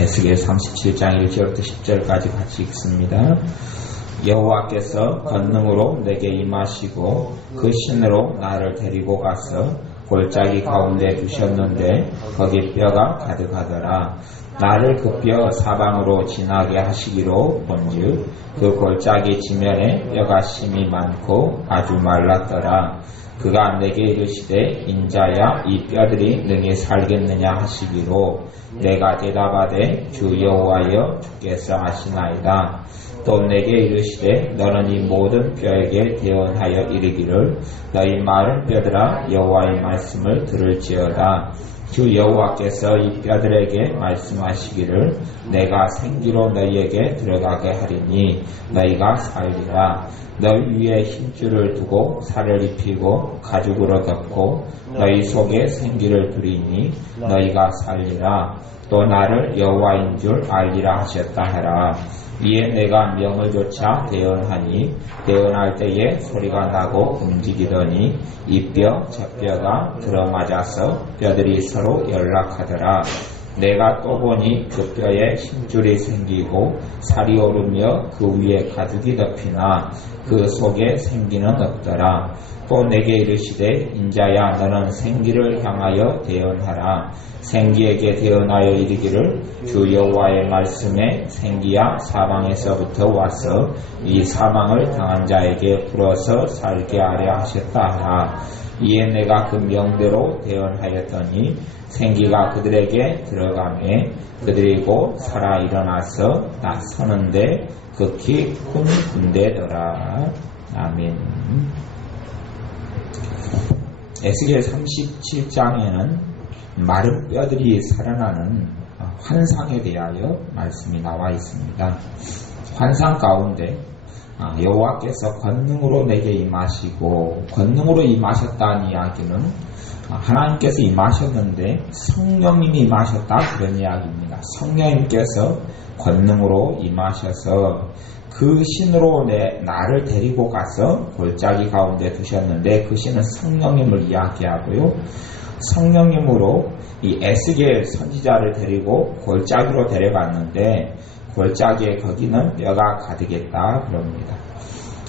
에스겔 37장 1절부터 10절까지 같이 읽습니다. 여호와께서 권능으로 내게 임하시고 그 신으로 나를 데리고 가서 골짜기 가운데 두셨는데 거기 뼈가 가득하더라. 나를 그 뼈 사방으로 지나게 하시기로 본즉 그 골짜기 지면에 뼈가 심이 많고 아주 말랐더라. 그가 내게 이르시되 인자야 이 뼈들이 능히 살겠느냐 하시기로 내가 대답하되 주 여호와여 주께서 하시나이다. 또 내게 이르시되 너는 이 모든 뼈에게 대언하여 이르기를 너희 마른 뼈들아 여호와의 말씀을 들을지어다. 주 여호와께서 이 뼈들에게 말씀하시기를 내가 생기로 너희에게 들어가게 하리니 너희가 살리라. 너희 위에 힘줄을 두고 살을 입히고 가죽으로 덮고 너희 속에 생기를 두리니 너희가 살리라. 또 나를 여호와인 줄 알리라 하셨다 하라. 이에 내가 명을 조차 대언하니 대언할 때에 소리가 나고 움직이더니 이 뼈 저 뼈가 들어맞아서 뼈들이 서로 연락하더라. 내가 또 보니 그 뼈에 힘줄이 생기고 살이 오르며 그 위에 가죽이 덮이나 그 속에 생기는 없더라. 또 내게 이르시되 인자야 너는 생기를 향하여 대언하라. 생기에게 대언하여 이르기를 주 여호와의 말씀에 생기야 사방에서부터 와서 이 사망을 당한 자에게 불어서 살게 하려 하셨다 하라. 이에 내가 그 명대로 대언하였더니 생기가 그들에게 들어가매 그들이 곧 살아 일어나서 나서는데 극히 큰 군대더라. 아멘. 에스겔 37장에는 마른 뼈들이 살아나는 환상에 대하여 말씀이 나와 있습니다. 환상 가운데 여호와께서 권능으로 내게 임하시고 권능으로 임하셨다는 이야기는 하나님께서 임하셨는데 성령님이 임하셨다 그런 이야기입니다. 성령님께서 권능으로 임하셔서 그 신으로 나를 데리고 가서 골짜기 가운데 두셨는데 그 신은 성령님을 이야기하고요. 성령님으로 이 에스겔 선지자를 데리고 골짜기로 데려갔는데 골짜기에 거기는 뼈가 가득했다 그럽니다.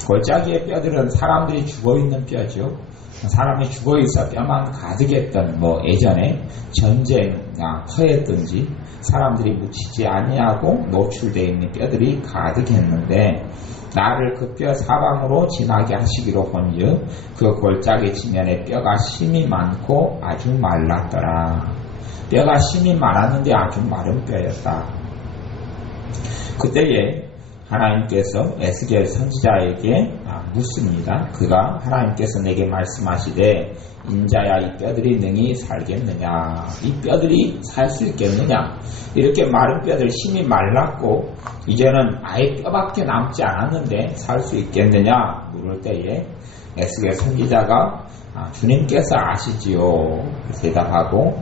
골짜기의 뼈들은 사람들이 죽어있는 뼈죠. 사람이 죽어있어 뼈만 가득했던 예전에 전쟁 터였든지 사람들이 묻히지 아니하고 노출되어 있는 뼈들이 가득했는데 나를 그 뼈 사방으로 지나게 하시기로 본즉 그 골짜기 지면에 뼈가 심이 많고 아주 말랐더라. 뼈가 심이 많았는데 아주 마른 뼈였다. 그때에 하나님께서 에스겔 선지자에게 묻습니다. 그가 하나님께서 내게 말씀하시되 인자야 이 뼈들이 능히 살겠느냐, 이 뼈들이 살 수 있겠느냐, 이렇게 마른 뼈들 힘이 말랐고 이제는 아예 뼈밖에 남지 않았는데 살 수 있겠느냐 물을 때에 에스겔 선지자가 주님께서 아시지요 대답하고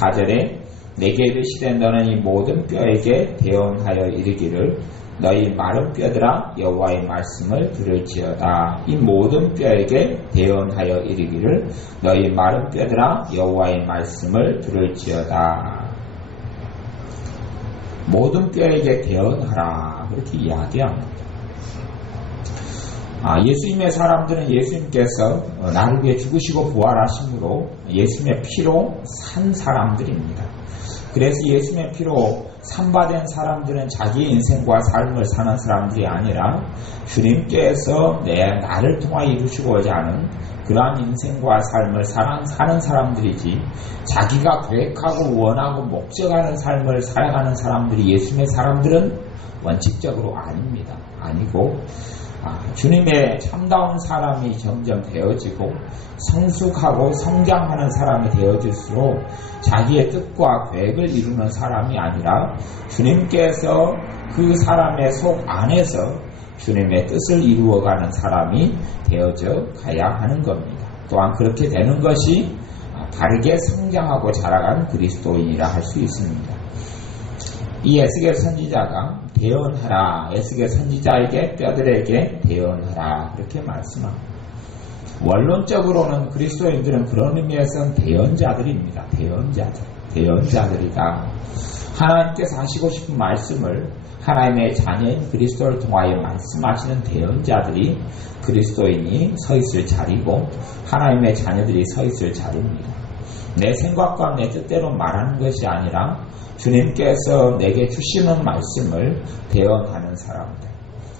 4절에 내게 이르시되 너는 이 모든 뼈에게 대언하여 이르기를 너희 마른 뼈들아 여호와의 말씀을 들을지어다. 이 모든 뼈에게 대언하여 이르기를 너희 마른 뼈들아 여호와의 말씀을 들을지어다. 모든 뼈에게 대언하라 그렇게 이야기합니다. 예수님의 사람들은 예수님께서 나를 위해 죽으시고 부활하심으로 예수님의 피로 산 사람들입니다. 그래서 예수님의 피로 산바된 사람들은 자기의 인생과 삶을 사는 사람들이 아니라 주님께서 나를 통하여 이루시고자 하는 그러한 인생과 삶을 사는 사람들이지 자기가 계획하고 원하고 목적하는 삶을 살아가는 사람들이 예수님의 사람들은 원칙적으로 아닙니다. 아니고 주님의 참다운 사람이 점점 되어지고 성숙하고 성장하는 사람이 되어질수록 자기의 뜻과 계획을 이루는 사람이 아니라 주님께서 그 사람의 속 안에서 주님의 뜻을 이루어가는 사람이 되어져 가야 하는 겁니다. 또한 그렇게 되는 것이 바르게 성장하고 자라간 그리스도인이라 할 수 있습니다. 이 에스겔 선지자가 대언하라, 에스겔 선지자에게 뼈들에게 대언하라 그렇게 말씀합니다. 원론적으로는 그리스도인들은 그런 의미에서는 대언자들입니다. 대언자들이다. 하나님께서 하시고 싶은 말씀을 하나님의 자녀인 그리스도를 통하여 말씀하시는 대언자들이 그리스도인이 서 있을 자리고 하나님의 자녀들이 서 있을 자리입니다. 내 생각과 내 뜻대로 말하는 것이 아니라 주님께서 내게 주시는 말씀을 대언하는 사람들.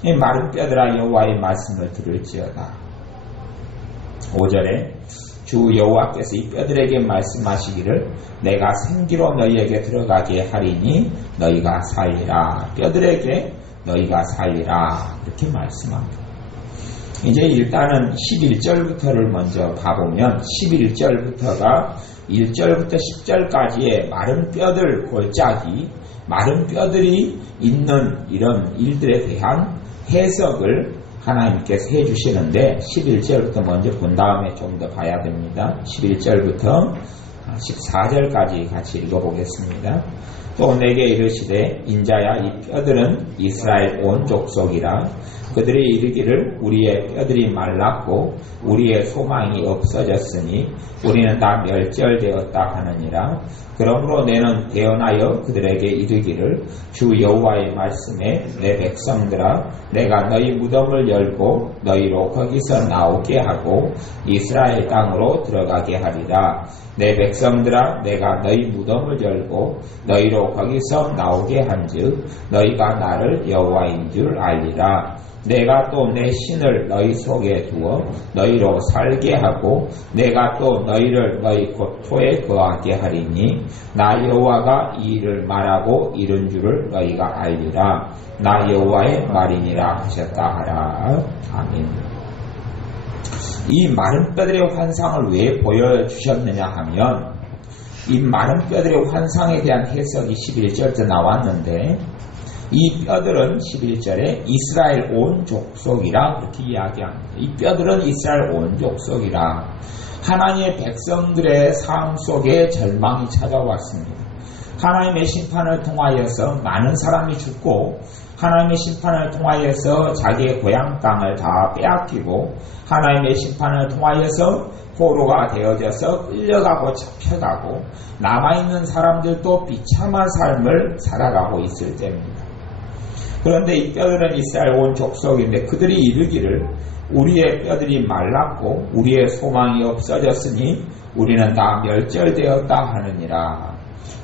이 마른 뼈들아 여호와의 말씀을 들을지어다. 5절에 주 여호와께서 이 뼈들에게 말씀하시기를 내가 생기로 너희에게 들어가게 하리니 너희가 살리라. 뼈들에게 너희가 살리라. 이렇게 말씀합니다. 이제 일단은 11절부터를 먼저 봐보면 11절부터가 1절부터 10절까지의 마른 뼈들 골짜기, 마른 뼈들이 있는 이런 일들에 대한 해석을 하나님께서 해주시는데 11절부터 먼저 본 다음에 좀 더 봐야 됩니다. 11절부터 14절까지 같이 읽어보겠습니다. 또 내게 이르시되 인자야 이 뼈들은 이스라엘 온 족속이라. 그들이 이르기를 우리의 뼈들이 말랐고 우리의 소망이 없어졌으니 우리는 다 멸절되었다 하느니라. 그러므로 너는 대언하여 그들에게 이르기를 주 여호와의 말씀에 내 백성들아 내가 너희 무덤을 열고 너희로 거기서 나오게 하고 이스라엘 땅으로 들어가게 하리라. 내 백성들아 내가 너희 무덤을 열고 너희로 거기서 나오게 한즉 너희가 나를 여호와인 줄 알리라. 내가 또 내 신을 너희 속에 두어 너희로 살게 하고 내가 또 너희를 너희 고토에 거하게 하리니 나 여호와가 이 일을 말하고 이른 줄을 너희가 알리라. 나 여호와의 말이니라 하셨다 하라. 아멘. 이 마른 뼈들의 환상을 왜 보여주셨느냐 하면 이 마른 뼈들의 환상에 대한 해석이 11절부터 나왔는데 이 뼈들은 11절에 이스라엘 온 족속이라 그렇게 이야기합니다. 이 뼈들은 이스라엘 온 족속이라. 하나님의 백성들의 삶 속에 절망이 찾아왔습니다. 하나님의 심판을 통하여서 많은 사람이 죽고 하나님의 심판을 통하여서 자기의 고향 땅을 다 빼앗기고 하나님의 심판을 통하여서 포로가 되어져서 끌려가고 잡혀가고 남아있는 사람들도 비참한 삶을 살아가고 있을 때입니다. 그런데 이 뼈들은 이스라엘 온 족속인데 그들이 이르기를 우리의 뼈들이 말랐고 우리의 소망이 없어졌으니 우리는 다 멸절되었다 하느니라.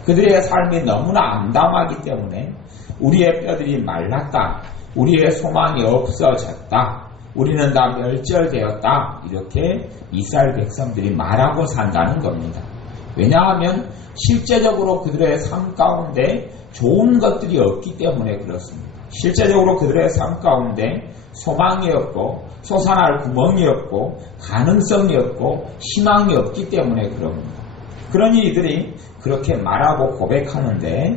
그들의 삶이 너무나 암담하기 때문에 우리의 뼈들이 말랐다. 우리의 소망이 없어졌다. 우리는 다 멸절되었다. 이렇게 이스라엘 백성들이 말하고 산다는 겁니다. 왜냐하면 실제적으로 그들의 삶 가운데 좋은 것들이 없기 때문에 그렇습니다. 실제적으로 그들의 삶 가운데 소망이 없고 솟아날 구멍이 없고 가능성이 없고 희망이 없기 때문에 그럽니다. 그러니 이들이 그렇게 말하고 고백하는데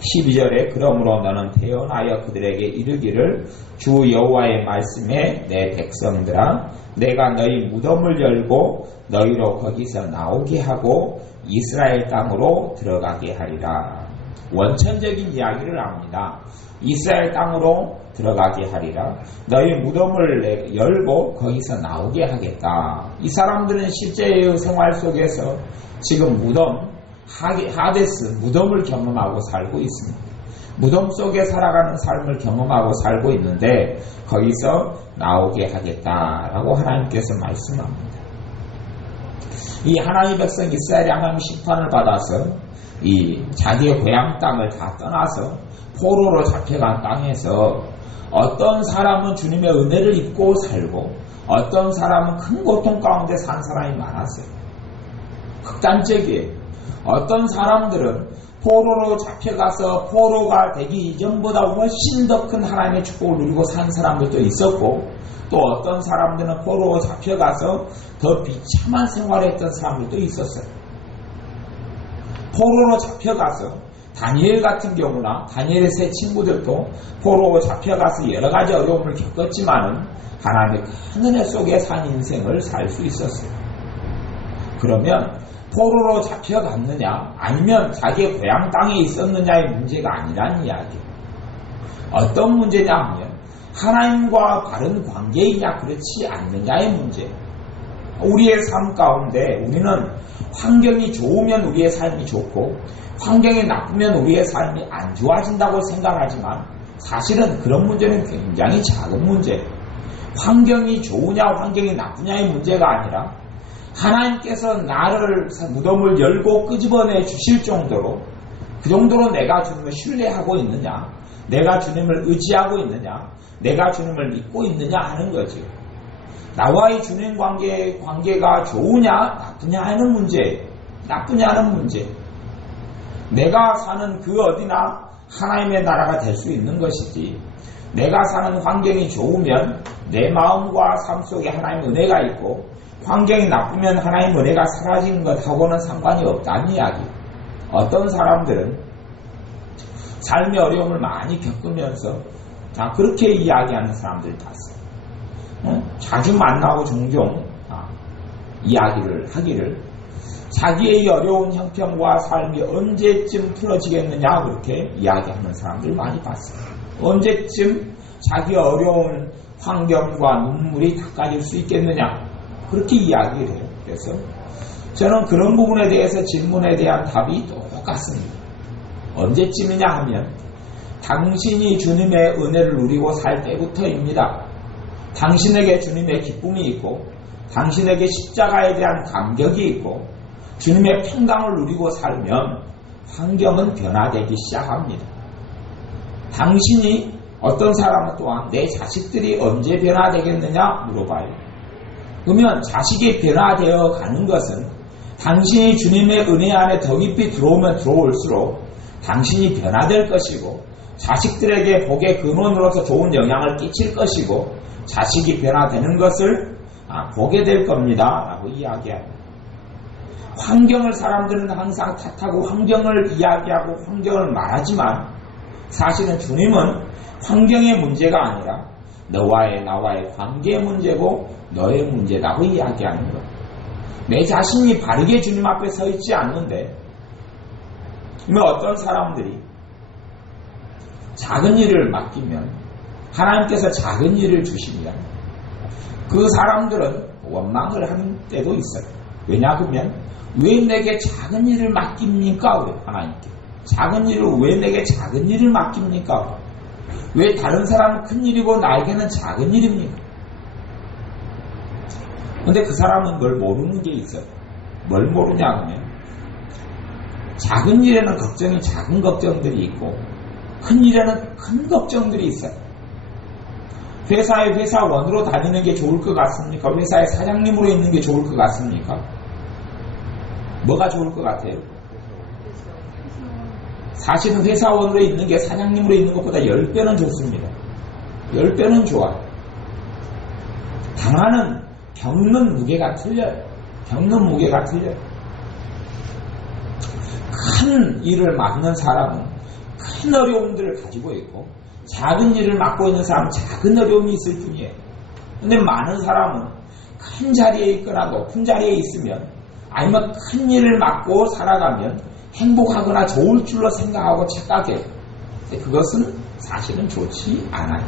12절에 그러므로 너는 대언하여 그들에게 이르기를 주 여호와의 말씀에 내 백성들아 내가 너희 무덤을 열고 너희로 거기서 나오게 하고 이스라엘 땅으로 들어가게 하리라. 원천적인 이야기를 합니다. 이스라엘 땅으로 들어가게 하리라. 너희 무덤을 열고 거기서 나오게 하겠다. 이 사람들은 실제의 생활 속에서 지금 무덤, 하데스, 무덤을 경험하고 살고 있습니다. 무덤 속에 살아가는 삶을 경험하고 살고 있는데 거기서 나오게 하겠다라고 하나님께서 말씀합니다. 이 하나님의 백성 이스라엘이 하나님 심판을 받아서 이 자기의 고향 땅을 다 떠나서 포로로 잡혀간 땅에서 어떤 사람은 주님의 은혜를 입고 살고 어떤 사람은 큰 고통 가운데 산 사람이 많았어요. 극단적이에요. 어떤 사람들은 포로로 잡혀가서 포로가 되기 이전보다 훨씬 더 큰 하나님의 축복을 누리고 산 사람들도 있었고 또 어떤 사람들은 포로로 잡혀가서 더 비참한 생활을 했던 사람들도 있었어요. 포로로 잡혀가서 다니엘 같은 경우나 다니엘의 세 친구들도 포로로 잡혀가서 여러 가지 어려움을 겪었지만은 하나님의 큰 은혜 속에 산 인생을 살 수 있었어요. 그러면 포로로 잡혀갔느냐 아니면 자기의 고향 땅에 있었느냐의 문제가 아니라는 이야기예요. 어떤 문제냐 하면 하나님과 바른 관계이냐 그렇지 않느냐의 문제예요. 우리의 삶 가운데 우리는 환경이 좋으면 우리의 삶이 좋고 환경이 나쁘면 우리의 삶이 안 좋아진다고 생각하지만 사실은 그런 문제는 굉장히 작은 문제. 환경이 좋으냐 환경이 나쁘냐의 문제가 아니라 하나님께서 나를 무덤을 열고 끄집어내 주실 정도로 그 정도로 내가 주님을 신뢰하고 있느냐, 내가 주님을 의지하고 있느냐, 내가 주님을 믿고 있느냐 하는 거지. 나와의 주님 관계가 좋으냐 나쁘냐 하는 문제, 나쁘냐 하는 문제. 내가 사는 그 어디나 하나님의 나라가 될 수 있는 것이지, 내가 사는 환경이 좋으면 내 마음과 삶 속에 하나님의 은혜가 있고 환경이 나쁘면 하나님의 은혜가 사라지는 것하고는 상관이 없다는 이야기. 어떤 사람들은 삶의 어려움을 많이 겪으면서 그렇게 이야기하는 사람들 봤어요. 자주 만나고 종종 이야기를 하기를 자기의 어려운 형편과 삶이 언제쯤 풀어지겠느냐 그렇게 이야기하는 사람들 많이 봤어요. 언제쯤 자기 어려운 환경과 눈물이 닦아질 수 있겠느냐 그렇게 이야기를 해요. 그래서 저는 그런 부분에 대해서 질문에 대한 답이 똑같습니다. 언제쯤이냐 하면 당신이 주님의 은혜를 누리고 살 때부터입니다. 당신에게 주님의 기쁨이 있고 당신에게 십자가에 대한 감격이 있고 주님의 평강을 누리고 살면 환경은 변화되기 시작합니다. 당신이 어떤 사람은 또한 내 자식들이 언제 변화되겠느냐 물어봐요. 그러면 자식이 변화되어 가는 것은 당신이 주님의 은혜 안에 더 깊이 들어오면 들어올수록 당신이 변화될 것이고 자식들에게 복의 근원으로서 좋은 영향을 끼칠 것이고 자식이 변화되는 것을 보게 될 겁니다 라고 이야기합니다. 환경을 사람들은 항상 탓하고 환경을 이야기하고 환경을 말하지만 사실은 주님은 환경의 문제가 아니라 너와의 나와의 관계의 문제고 너의 문제라고 이야기하는 것. 내 자신이 바르게 주님 앞에 서 있지 않는데 어떤 사람들이 작은 일을 맡기면 하나님께서 작은 일을 주시면 그 사람들은 원망을 하는 때도 있어요. 왜냐하면 왜 내게 작은 일을 맡깁니까? 왜 하나님께 작은 일을 왜 내게 작은 일을 맡깁니까? 왜 다른 사람은 큰 일이고 나에게는 작은 일입니까? 근데 그 사람은 뭘 모르는 게 있어요. 뭘 모르냐 하면 작은 일에는 걱정이 작은 걱정들이 있고 큰 일에는 큰 걱정들이 있어요. 회사에 회사원으로 다니는 게 좋을 것 같습니까? 회사의 사장님으로 있는 게 좋을 것 같습니까? 뭐가 좋을 것 같아요? 사실은 회사원으로 있는 게 사장님으로 있는 것보다 10배는 좋습니다. 10배는 좋아요. 다만 겪는 무게가 틀려요. 겪는 무게가 틀려요. 큰 일을 맡는 사람은 큰 어려움들을 가지고 있고 작은 일을 맡고 있는 사람은 작은 어려움이 있을 뿐이에요. 근데 많은 사람은 큰 자리에 있거나 높은 자리에 있으면 아니면 큰 일을 맡고 살아가면 행복하거나 좋을 줄로 생각하고 착각해요. 그것은 사실은 좋지 않아요.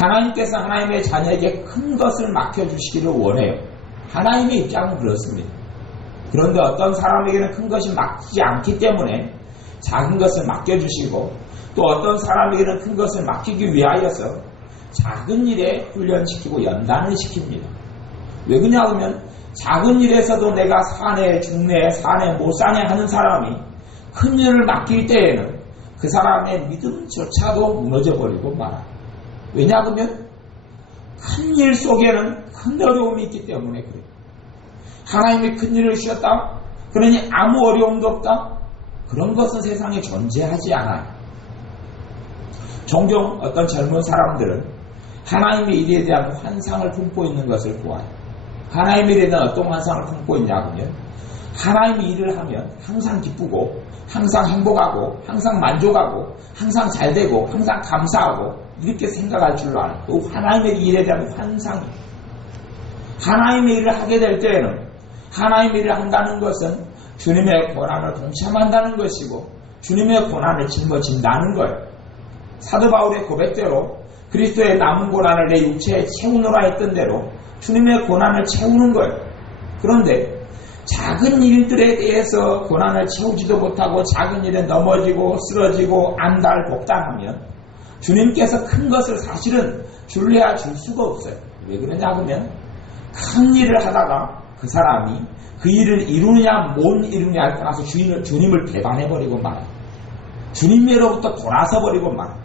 하나님께서 하나님의 자녀에게 큰 것을 맡겨주시기를 원해요. 하나님의 입장은 그렇습니다. 그런데 어떤 사람에게는 큰 것이 맡기지 않기 때문에 작은 것을 맡겨주시고 또 어떤 사람에게는 큰 것을 맡기기 위하여서 작은 일에 훈련시키고 연단을 시킵니다. 왜 그러냐 하면 작은 일에서도 내가 사내 중내 사내 못 사내 하는 사람이 큰 일을 맡길 때에는 그 사람의 믿음조차도 무너져버리고 말아요. 왜냐하면 큰 일 속에는 큰 어려움이 있기 때문에 그래요. 하나님이 큰 일을 주셨다? 그러니 아무 어려움도 없다? 그런 것은 세상에 존재하지 않아요. 종종 어떤 젊은 사람들은 하나님의 일에 대한 환상을 품고 있는 것을 보아요. 하나님의 일에 대한 어떤 환상을 품고 있냐면 하나님의 일을 하면 항상 기쁘고 항상 행복하고 항상 만족하고 항상 잘되고 항상 감사하고 이렇게 생각할 줄로 알아요. 또 하나님의 일에 대한 환상이 하나님의 일을 하게 될 때에는 하나님의 일을 한다는 것은 주님의 고난을 동참한다는 것이고 주님의 고난을 짊어진다는 거예요. 사도 바울의 고백대로 그리스도의 남은 고난을 내 육체에 채우노라 했던 대로 주님의 고난을 채우는 거예요. 그런데 작은 일들에 대해서 고난을 채우지도 못하고 작은 일에 넘어지고 쓰러지고 안달복달하면 주님께서 큰 것을 사실은 줄래야 줄 수가 없어요. 왜 그러냐 하면 큰 일을 하다가 그 사람이 그 일을 이루느냐 못 이루느냐에 따라서 주님을 배반해버리고 말아요. 주님으로부터 돌아서버리고 말아요.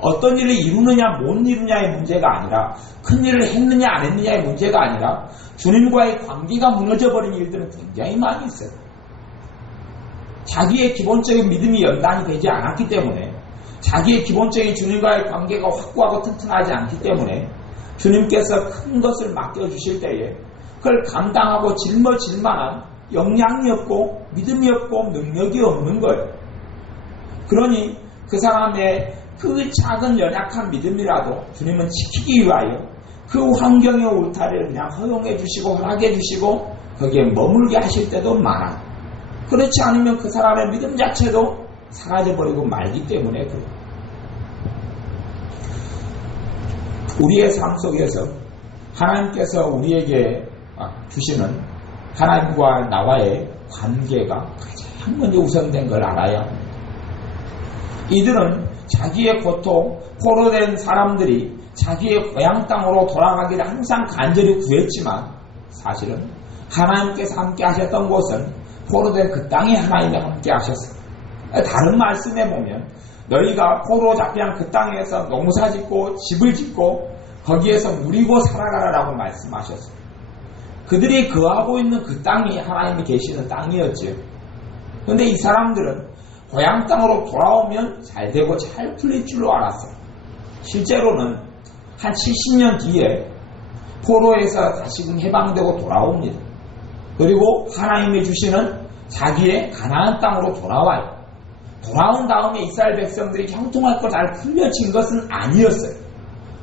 어떤 일을 이루느냐 못 이루느냐의 문제가 아니라 큰 일을 했느냐 안 했느냐의 문제가 아니라 주님과의 관계가 무너져버린 일들은 굉장히 많이 있어요. 자기의 기본적인 믿음이 연단이 되지 않았기 때문에 자기의 기본적인 주님과의 관계가 확고하고 튼튼하지 않기 때문에 주님께서 큰 것을 맡겨주실 때에 그걸 감당하고 짊어질 만한 역량이 없고 믿음이 없고 능력이 없는 거예요. 그러니 그 사람의 그 작은 연약한 믿음이라도 주님은 지키기 위하여 그 환경의 울타리를 그냥 허용해 주시고 허락해 주시고 거기에 머물게 하실 때도 많아요. 그렇지 않으면 그 사람의 믿음 자체도 사라져버리고 말기 때문에 그래요. 우리의 삶 속에서 하나님께서 우리에게 주시는 하나님과 나와의 관계가 가장 먼저 우선된 걸 알아야 합니다. 이들은 자기의 고통, 포로된 사람들이 자기의 고향 땅으로 돌아가기를 항상 간절히 구했지만 사실은 하나님께서 함께 하셨던 곳은 포로된 그 땅에 하나님이 함께 하셨어요. 다른 말씀에 보면 너희가 포로 잡힌 그 땅에서 농사 짓고 집을 짓고 거기에서 누리고 살아가라라고 말씀하셨어요. 그들이 거하고 있는 그 땅이 하나님이 계시는 땅이었죠. 그런데 이 사람들은 고향 땅으로 돌아오면 잘 되고 잘 풀릴 줄로 알았어요. 실제로는 한 70년 뒤에 포로에서 다시금 해방되고 돌아옵니다. 그리고 하나님이 주시는 자기의 가나안 땅으로 돌아와요. 돌아온 다음에 이스라엘 백성들이 형통할 거 잘 풀려진 것은 아니었어요.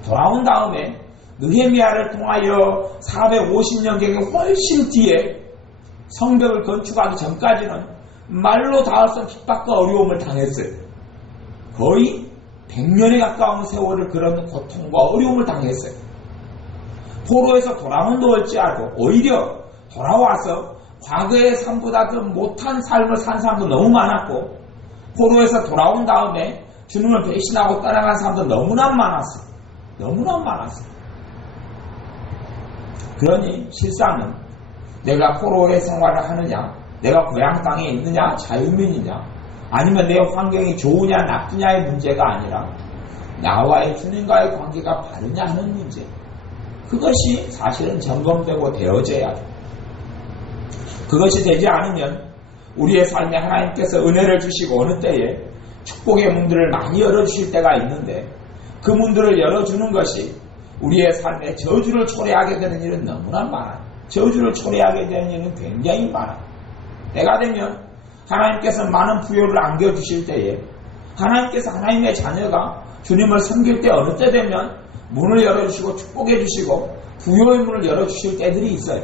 돌아온 다음에 느헤미야를 통하여 450년경에 훨씬 뒤에 성벽을 건축하기 전까지는 말로 닿을 수 없는 핍박과 어려움을 당했어요. 거의 100년에 가까운 세월을 그런 고통과 어려움을 당했어요. 포로에서 돌아온다 할지라도 오히려 돌아와서 과거의 삶보다 더 못한 삶을 산 사람도 너무 많았고 포로에서 돌아온 다음에 주님을 배신하고 떠나간 사람도 너무나 많았어요. 너무나 많았어요. 그러니 실상은 내가 포로의 생활을 하느냐, 내가 고향 땅에 있느냐, 자유민이냐, 아니면 내 환경이 좋으냐 나쁘냐의 문제가 아니라 나와의 주님과의 관계가 바르냐 하는 문제. 그것이 사실은 점검되고 되어져야 돼. 그것이 되지 않으면 우리의 삶에 하나님께서 은혜를 주시고 어느 때에 축복의 문들을 많이 열어주실 때가 있는데 그 문들을 열어주는 것이 우리의 삶에 저주를 초래하게 되는 일은 너무나 많아요. 저주를 초래하게 되는 일은 굉장히 많아요. 때가 되면 하나님께서 많은 부요를 안겨주실 때에 하나님께서 하나님의 자녀가 주님을 섬길 때 어느 때 되면 문을 열어주시고 축복해 주시고 부요의 문을 열어주실 때들이 있어요.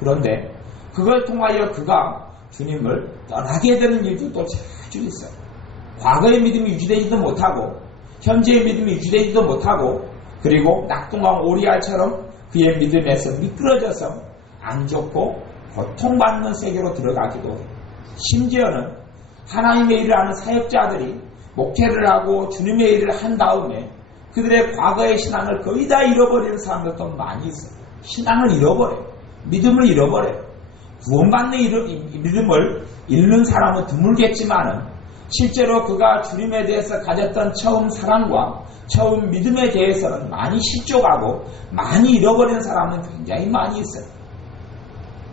그런데 그걸 통하여 그가 주님을 떠나게 되는 일들도 자주 있어요. 과거의 믿음이 유지되지도 못하고 현재의 믿음이 유지되지도 못하고 그리고 낙동강 오리알처럼 그의 믿음에서 미끄러져서 안 좋고 고통받는 세계로 들어가기도 해요. 심지어는 하나님의 일을 하는 사역자들이 목회를 하고 주님의 일을 한 다음에 그들의 과거의 신앙을 거의 다 잃어버리는 사람들도 많이 있어요. 신앙을 잃어버려요. 믿음을 잃어버려요. 구원받는 믿음을 잃는 사람은 드물겠지만은 실제로 그가 주님에 대해서 가졌던 처음 사랑과 처음 믿음에 대해서는 많이 실족하고 많이 잃어버리는 사람은 굉장히 많이 있어요.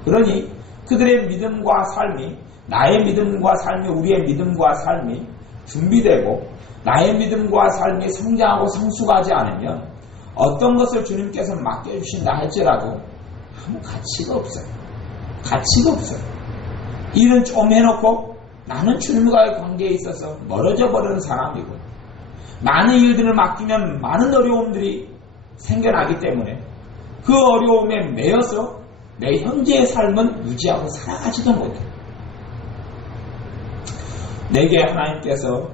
그러니 그들의 믿음과 삶이 나의 믿음과 삶이 우리의 믿음과 삶이 준비되고 나의 믿음과 삶이 성장하고 성숙하지 않으면 어떤 것을 주님께서 맡겨주신다 할지라도 아무 가치가 없어요. 가치가 없어요. 일은 좀 해놓고 나는 주님과의 관계에 있어서 멀어져 버리는 사람이고 많은 일들을 맡기면 많은 어려움들이 생겨나기 때문에 그 어려움에 매여서 내 현재의 삶은 유지하고 살아가지도 못해요. 내게 하나님께서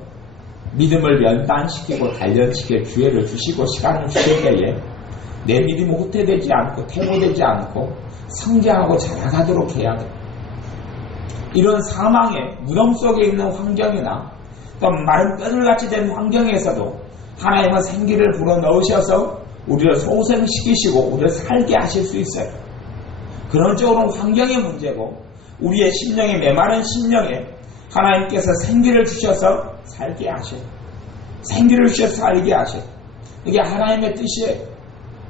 믿음을 연단시키고 단련시킬 기회를 주시고 시간을 주실 때에 내 믿음이 후퇴되지 않고 퇴보되지 않고 성장하고 자라가도록 해야 돼. 이런 사망의 무덤 속에 있는 환경이나 또 마른 뼈들같이 된 환경에서도 하나님은 생기를 불어넣으셔서 우리를 소생시키시고 우리를 살게 하실 수 있어요. 그런 쪽으로는 환경의 문제고, 우리의 심령에, 메마른 심령에 하나님께서 생기를 주셔서 살게 하셔요. 생기를 주셔서 살게 하셔요. 이게 하나님의 뜻이에요.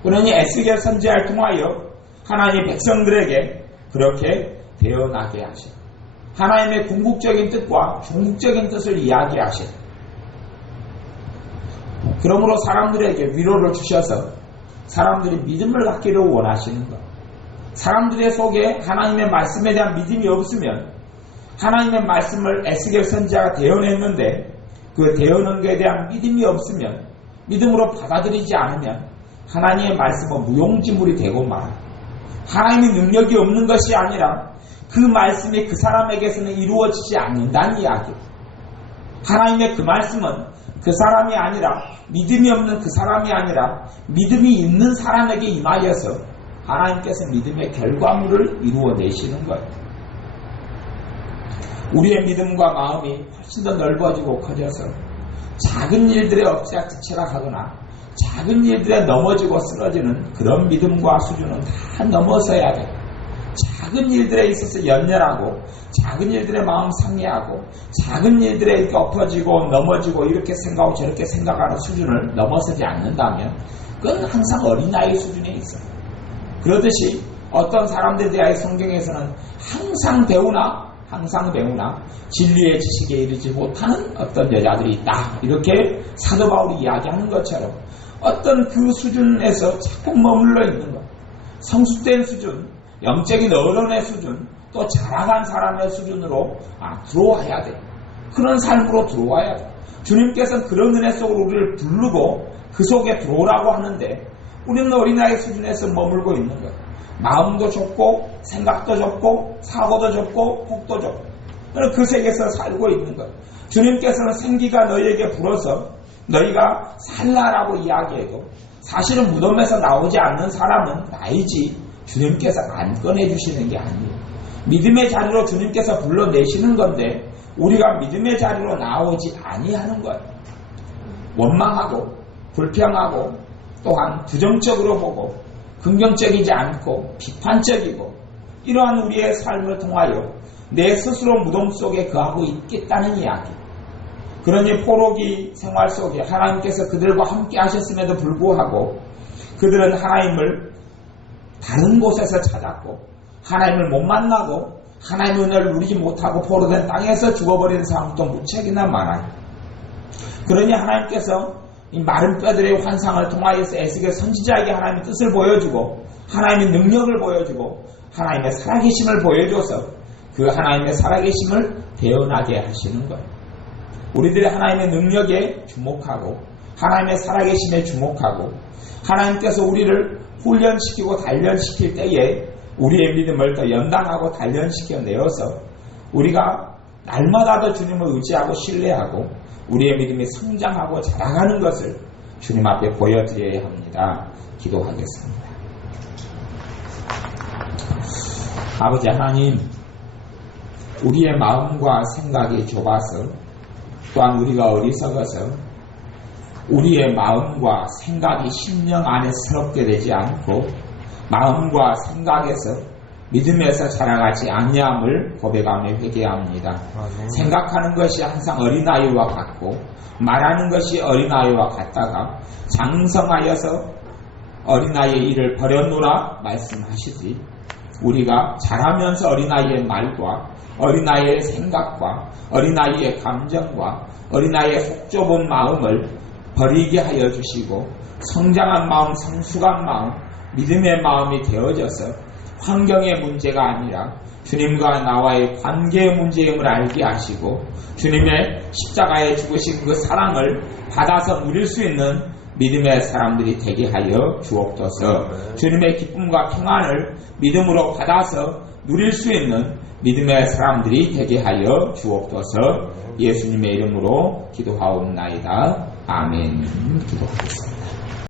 그러니 에스겔 선지자를 통하여 하나님 백성들에게 그렇게 되어나게 하셔요. 하나님의 궁극적인 뜻과 종국적인 뜻을 이야기하셔요. 그러므로 사람들에게 위로를 주셔서 사람들이 믿음을 갖기를 원하시는 것. 사람들의 속에 하나님의 말씀에 대한 믿음이 없으면, 하나님의 말씀을 에스겔 선지자가 대언했는데 그 대언한 것에 대한 믿음이 없으면, 믿음으로 받아들이지 않으면 하나님의 말씀은 무용지물이 되고 말합니다. 하나님의 능력이 없는 것이 아니라 그 말씀이 그 사람에게서는 이루어지지 않는다는 이야기입니다. 하나님의 그 말씀은 그 사람이 아니라, 믿음이 없는 그 사람이 아니라 믿음이 있는 사람에게 임하여서 하나님께서 믿음의 결과물을 이루어내시는 거예요. 우리의 믿음과 마음이 훨씬 더 넓어지고 커져서 작은 일들에 엎치락뒤치락하거나 작은 일들에 넘어지고 쓰러지는 그런 믿음과 수준은 다 넘어서야 돼요. 작은 일들에 있어서 연연하고, 작은 일들의 마음 상해하고, 작은 일들에 이렇게 엎어지고 넘어지고 이렇게 생각하고 저렇게 생각하는 수준을 넘어서지 않는다면 그건 항상 어린아이 수준에 있어요. 그러듯이 어떤 사람들에 대하여 성경에서는 항상 배우나 진리의 지식에 이르지 못하는 어떤 여자들이 있다, 이렇게 사도 바울이 이야기하는 것처럼 어떤 그 수준에서 자꾸 머물러 있는 것, 성숙된 수준, 영적인 어른의 수준, 또 자라간 사람의 수준으로 들어와야 돼. 그런 삶으로 들어와야 돼. 주님께서는 그런 은혜 속으로 우리를 부르고 그 속에 들어오라고 하는데 우리는 어린아이 수준에서 머물고 있는 거예요. 마음도 좁고 생각도 좁고 사고도 좁고 폭도 좁고 그 세계에서 살고 있는 거예요. 주님께서는 생기가 너희에게 불어서 너희가 살라라고 이야기해도 사실은 무덤에서 나오지 않는 사람은 나이지 주님께서 안 꺼내주시는 게 아니에요. 믿음의 자리로 주님께서 불러내시는 건데 우리가 믿음의 자리로 나오지 아니하는 거예요. 원망하고 불평하고 또한 부정적으로 보고 긍정적이지 않고 비판적이고 이러한 우리의 삶을 통하여 내 스스로 무덤 속에 거하고 있겠다는 이야기. 그러니 포로기 생활 속에 하나님께서 그들과 함께 하셨음에도 불구하고 그들은 하나님을 다른 곳에서 찾았고 하나님을 못 만나고 하나님의 은혜를 누리지 못하고 포로된 땅에서 죽어버리는 사람도 무척이나 많아요. 그러니 하나님께서 이 마른 뼈들의 환상을 통하여서 에스겔 선지자에게 하나님의 뜻을 보여주고 하나님의 능력을 보여주고 하나님의 살아계심을 보여줘서 그 하나님의 살아계심을 대언하게 하시는 거예요. 우리들이 하나님의 능력에 주목하고 하나님의 살아계심에 주목하고 하나님께서 우리를 훈련시키고 단련시킬 때에 우리의 믿음을 더 연단하고 단련시켜 내어서 우리가 날마다 더 주님을 의지하고 신뢰하고 우리의 믿음이 성장하고 자라가는 것을 주님 앞에 보여드려야 합니다. 기도하겠습니다. 아버지 하나님, 우리의 마음과 생각이 좁아서 또한 우리가 어리석어서 우리의 마음과 생각이 심령 안에 새롭게 되지 않고 마음과 생각에서 믿음에서 자라가지 아니함을 고백하며 회개합니다. 생각하는 것이 항상 어린아이와 같고 말하는 것이 어린아이와 같다가 장성하여서 어린아이의 일을 버려놓으라 말씀하시지 우리가 자라면서 어린아이의 말과 어린아이의 생각과 어린아이의 감정과 어린아이의 속 좁은 마음을 버리게 하여 주시고 성장한 마음, 성숙한 마음, 믿음의 마음이 되어져서 환경의 문제가 아니라 주님과 나와의 관계의 문제임을 알게 하시고 주님의 십자가에 죽으신 그 사랑을 받아서 누릴 수 있는 믿음의 사람들이 되게 하여 주옵소서. 주님의 기쁨과 평안을 믿음으로 받아서 누릴 수 있는 믿음의 사람들이 되게 하여 주옵소서. 예수님의 이름으로 기도하옵나이다. 아멘. 기도하겠습니다.